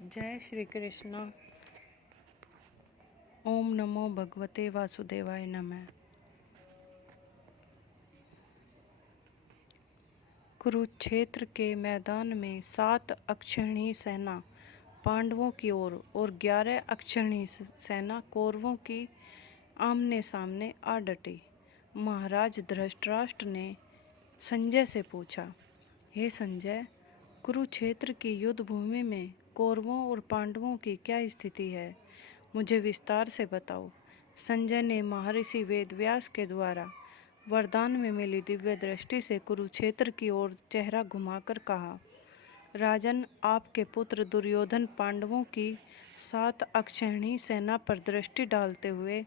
जय श्री कृष्ण। ओम नमो भगवते वासुदेवाय नमः। कुरुक्षेत्र के मैदान में 7 अक्षौहिणी सेना पांडवों की ओर और 11 अक्षौहिणी सेना कौरवों की आमने सामने आ डटी। महाराज धृतराष्ट्र ने संजय से पूछा, हे संजय, कुरुक्षेत्र की युद्ध भूमि में कौरवों और पांडवों की क्या स्थिति है, मुझे विस्तार से बताओ। संजय ने महर्षि वेदव्यास के द्वारा वरदान में मिली दिव्य दृष्टि से कुरुक्षेत्र की ओर चेहरा घुमाकर कहा, राजन, आपके पुत्र दुर्योधन पांडवों की 7 अक्षौहिणी सेना पर दृष्टि डालते हुए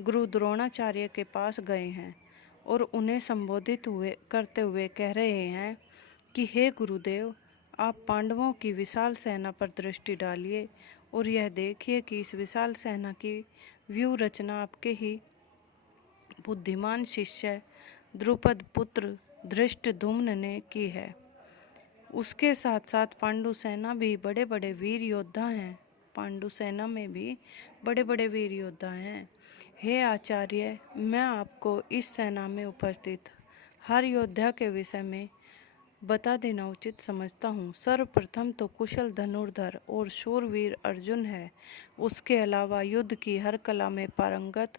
गुरु द्रोणाचार्य के पास गए हैं और उन्हें संबोधित करते हुए कह रहे हैं कि हे गुरुदेव, आप पांडवों की विशाल सेना पर दृष्टि डालिए और यह देखिए कि इस विशाल सेना की व्यूह रचना आपके ही बुद्धिमान शिष्य द्रुपद पुत्र धृष्टद्युम्न ने की है। उसके साथ साथ पांडु सेना भी बड़े बड़े वीर योद्धा हैं। पांडु सेना में भी बड़े बड़े वीर योद्धा हैं। हे आचार्य, मैं आपको इस सेना में उपस्थित हर योद्धा के विषय में बता देना उचित समझता हूँ। सर्वप्रथम तो कुशल धनुर्धर और शूरवीर अर्जुन है। उसके अलावा युद्ध की हर कला में पारंगत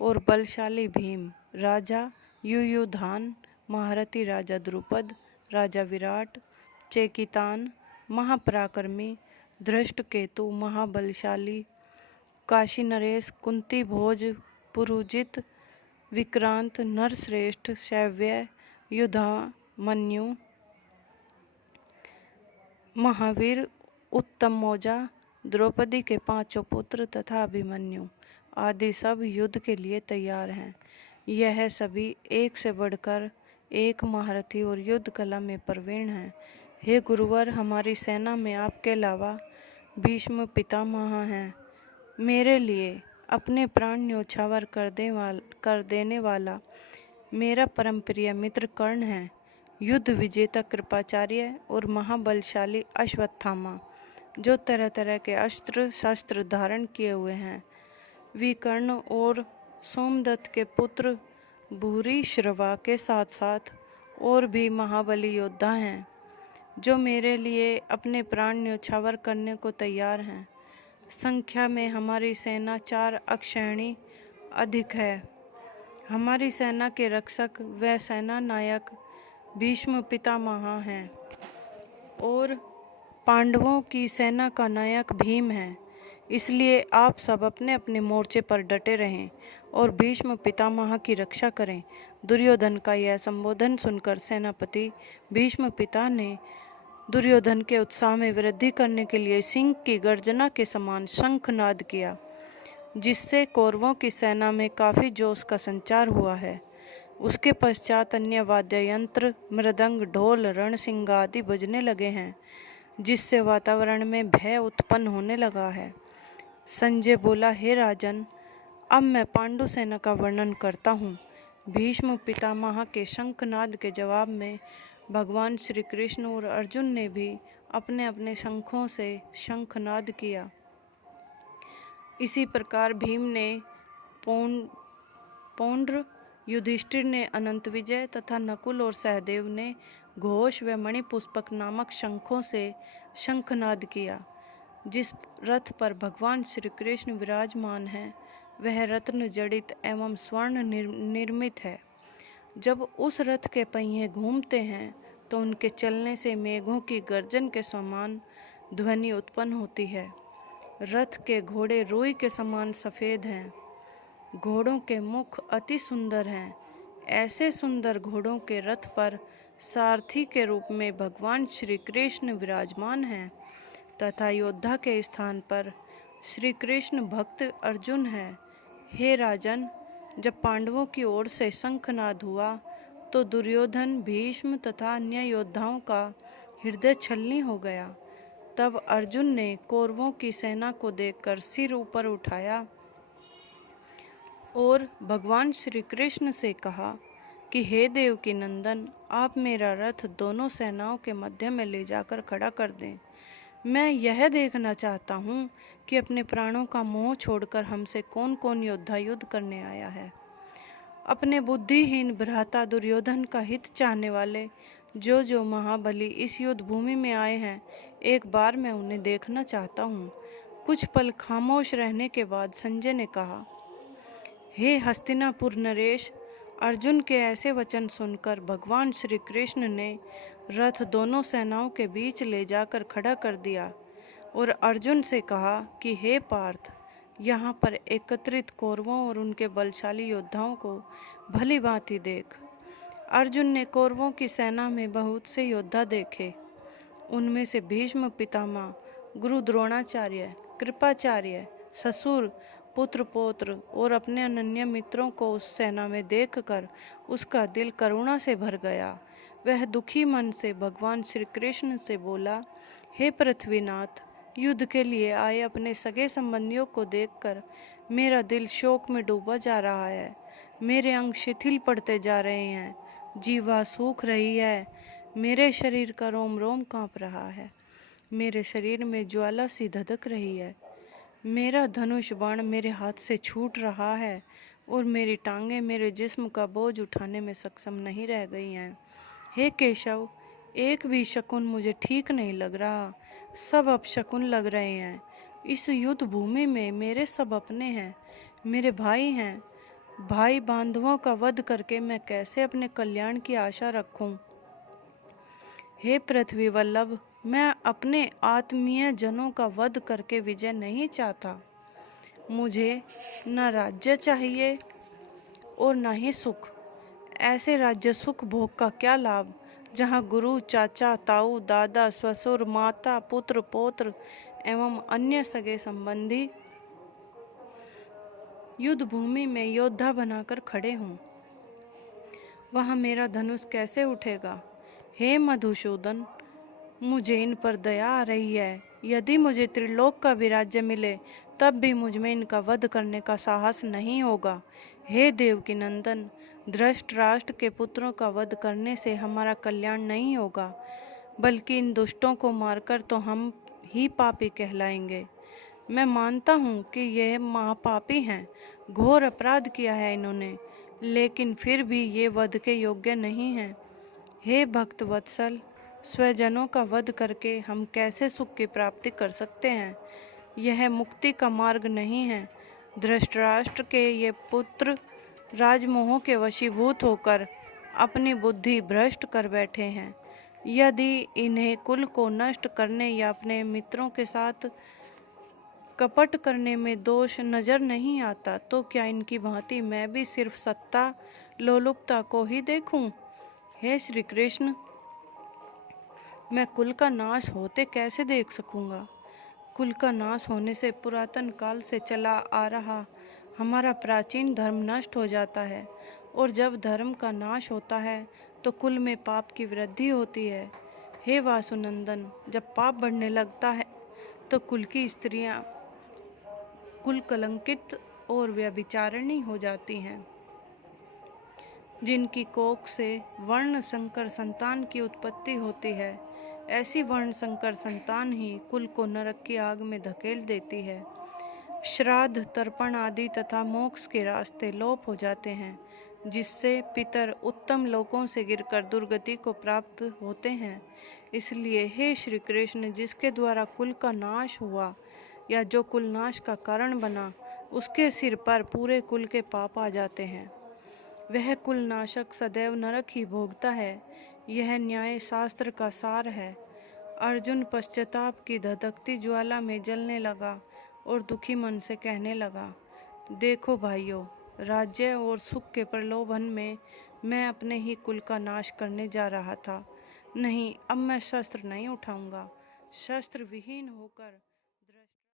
और बलशाली भीम, राजा युयुधान, महारथी राजा द्रुपद, राजा विराट, चेकितान, महापराक्रमी धृष्टकेतु, महाबलशाली काशी नरेश, कुंती भोज, पुरुजित, विक्रांत, नरश्रेष्ठ, शैव्य, युधामन्यु, महावीर, उत्तम मौजा, द्रौपदी के 5 पुत्र तथा अभिमन्यु आदि सब युद्ध के लिए तैयार हैं। यह सभी एक से बढ़कर एक महारथी और युद्ध कला में प्रवीण हैं। हे गुरुवर, हमारी सेना में आपके अलावा भीष्म पितामह हैं। मेरे लिए अपने प्राण न्योछावर कर देने वाला मेरा परम प्रिय मित्र कर्ण है। युद्ध विजेता कृपाचार्य और महाबलशाली अश्वत्थामा, जो तरह तरह के अस्त्र शस्त्र धारण किए हुए हैं, विकर्ण और सोमदत्त के पुत्र भूरिश्रवा के साथ साथ और भी महाबली योद्धा हैं, जो मेरे लिए अपने प्राण न्योछावर करने को तैयार हैं। संख्या में हमारी सेना 4 अक्षौहिणी अधिक है। हमारी सेना के रक्षक व सेना नायक भीष्म पितामह हैं और पांडवों की सेना का नायक भीम है। इसलिए आप सब अपने अपने मोर्चे पर डटे रहें और भीष्म पितामह की रक्षा करें। दुर्योधन का यह संबोधन सुनकर सेनापति भीष्म पिता ने दुर्योधन के उत्साह में वृद्धि करने के लिए सिंह की गर्जना के समान शंखनाद किया, जिससे कौरवों की सेना में काफ़ी जोश का संचार हुआ है। उसके पश्चात अन्य वाद्य यंत्र, मृदंग, ढोल, रणसिंगा आदि बजने लगे हैं, जिससे वातावरण में भय उत्पन्न होने लगा है। संजय बोला, हे राजन, अब मैं पांडु सेना का वर्णन करता हूँ। भीष्म पितामह के शंखनाद के जवाब में भगवान श्री कृष्ण और अर्जुन ने भी अपने अपने शंखों से शंखनाद किया। इसी प्रकार भीम ने पौंड्र, युधिष्ठिर ने अनंत विजय तथा नकुल और सहदेव ने घोष व मणिपुष्पक नामक शंखों से शंखनाद किया। जिस रथ पर भगवान श्री कृष्ण विराजमान हैं, वह रत्न जड़ित एवं स्वर्ण निर्मित है। जब उस रथ के पहिए घूमते हैं तो उनके चलने से मेघों की गर्जन के समान ध्वनि उत्पन्न होती है। रथ के घोड़े रुई के समान सफ़ेद हैं। घोड़ों के मुख अति सुंदर हैं। ऐसे सुंदर घोड़ों के रथ पर सारथी के रूप में भगवान श्री कृष्ण विराजमान हैं तथा योद्धा के स्थान पर श्री कृष्ण भक्त अर्जुन है। हे राजन, जब पांडवों की ओर से शंखनाद हुआ तो दुर्योधन, भीष्म तथा अन्य योद्धाओं का हृदय छलनी हो गया। तब अर्जुन ने कौरवों की सेना को देखकर सिर ऊपर उठाया और भगवान श्री कृष्ण से कहा कि हे देव की नंदन, आप मेरा रथ दोनों सेनाओं के मध्य में ले जाकर खड़ा कर दें। मैं यह देखना चाहता हूँ कि अपने प्राणों का मोह छोड़कर हमसे कौन कौन योद्धा युद्ध करने आया है। अपने बुद्धिहीन भ्राता दुर्योधन का हित चाहने वाले जो महाबली इस युद्ध भूमि में आए हैं, एक बार मैं उन्हें देखना चाहता हूँ। कुछ पल खामोश रहने के बाद संजय ने कहा, हे हस्तिनापुर नरेश, अर्जुन के ऐसे वचन सुनकर भगवान श्री कृष्ण ने रथ दोनों सेनाओं के बीच ले जाकर खड़ा कर दिया और अर्जुन से कहा कि हे पार्थ, यहाँ पर एकत्रित कौरवों और उनके बलशाली योद्धाओं को भली भांति देख। अर्जुन ने कौरवों की सेना में बहुत से योद्धा देखे। उनमें से भीष्म पितामह, गुरु द्रोणाचार्य, कृपाचार्य, ससुर, पुत्र पौत्र और अपने अनन्य मित्रों को उस सेना में देखकर उसका दिल करुणा से भर गया। वह दुखी मन से भगवान श्री कृष्ण से बोला, हे पृथ्वीनाथ, युद्ध के लिए आए अपने सगे संबंधियों को देखकर मेरा दिल शोक में डूबा जा रहा है। मेरे अंग शिथिल पड़ते जा रहे हैं, जीवा सूख रही है, मेरे शरीर का रोम रोम कांप रहा है, मेरे शरीर में ज्वाला सी धधक रही है, मेरा धनुष बाण मेरे हाथ से छूट रहा है और मेरी टांगें मेरे जिस्म का बोझ उठाने में सक्षम नहीं रह गई हैं। हे केशव, एक भी शकुन मुझे ठीक नहीं लग रहा, सब अपशकुन लग रहे हैं। इस युद्ध भूमि में मेरे सब अपने हैं, मेरे भाई हैं। भाई बांधवों का वध करके मैं कैसे अपने कल्याण की आशा रखूं? हे पृथ्वी वल्लभ, मैं अपने आत्मीय जनों का वध करके विजय नहीं चाहता। मुझे न राज्य चाहिए और न ही सुख। ऐसे राज्य सुख भोग का क्या लाभ जहाँ गुरु, चाचा, ताऊ, दादा, ससुर, माता, पुत्र, पौत्र एवं अन्य सगे संबंधी युद्ध भूमि में योद्धा बनाकर खड़े हों। वहाँ मेरा धनुष कैसे उठेगा? हे मधुसूदन, मुझे इन पर दया आ रही है। यदि मुझे त्रिलोक का विराज्य मिले तब भी मुझ में इनका वध करने का साहस नहीं होगा। हे देवकी नंदन, धृतराष्ट्र के पुत्रों का वध करने से हमारा कल्याण नहीं होगा, बल्कि इन दुष्टों को मारकर तो हम ही पापी कहलाएंगे। मैं मानता हूँ कि यह महापापी हैं, घोर अपराध किया है इन्होंने, लेकिन फिर भी ये वध के योग्य नहीं हैं। हे भक्त वत्सल, स्वजनों का वध करके हम कैसे सुख की प्राप्ति कर सकते हैं? यह मुक्ति का मार्ग नहीं है। धृतराष्ट्र के ये पुत्र राजमोह के वशीभूत होकर अपनी बुद्धि भ्रष्ट कर बैठे हैं। यदि इन्हें कुल को नष्ट करने या अपने मित्रों के साथ कपट करने में दोष नजर नहीं आता, तो क्या इनकी भांति मैं भी सिर्फ सत्ता लोलुपता को ही देखूं? हे श्री कृष्ण, मैं कुल का नाश होते कैसे देख सकूंगा? कुल का नाश होने से पुरातन काल से चला आ रहा हमारा प्राचीन धर्म नष्ट हो जाता है, और जब धर्म का नाश होता है तो कुल में पाप की वृद्धि होती है। हे वासुनंदन, जब पाप बढ़ने लगता है तो कुल की स्त्रियां कुल कलंकित और व्यभिचारिणी हो जाती हैं। जिनकी कोख से वर्ण संकर संतान की उत्पत्ति होती है, ऐसी वर्ण संकर संतान ही कुल को नरक की आग में धकेल देती है। श्राद्ध, तर्पण आदि तथा मोक्ष के रास्ते लोप हो जाते हैं, जिससे पितर उत्तम लोकों से गिरकर दुर्गति को प्राप्त होते हैं। इसलिए हे श्री कृष्ण, जिसके द्वारा कुल का नाश हुआ या जो कुल नाश का कारण बना, उसके सिर पर पूरे कुल के पाप आ जाते हैं। वह कुल नाशक सदैव नरक ही भोगता है। यह न्याय शास्त्र का सार है। अर्जुन पश्चाताप की धधकती ज्वाला में जलने लगा और दुखी मन से कहने लगा, देखो भाइयों, राज्य और सुख के प्रलोभन में मैं अपने ही कुल का नाश करने जा रहा था। नहीं, अब मैं शस्त्र नहीं उठाऊंगा। शस्त्र विहीन होकर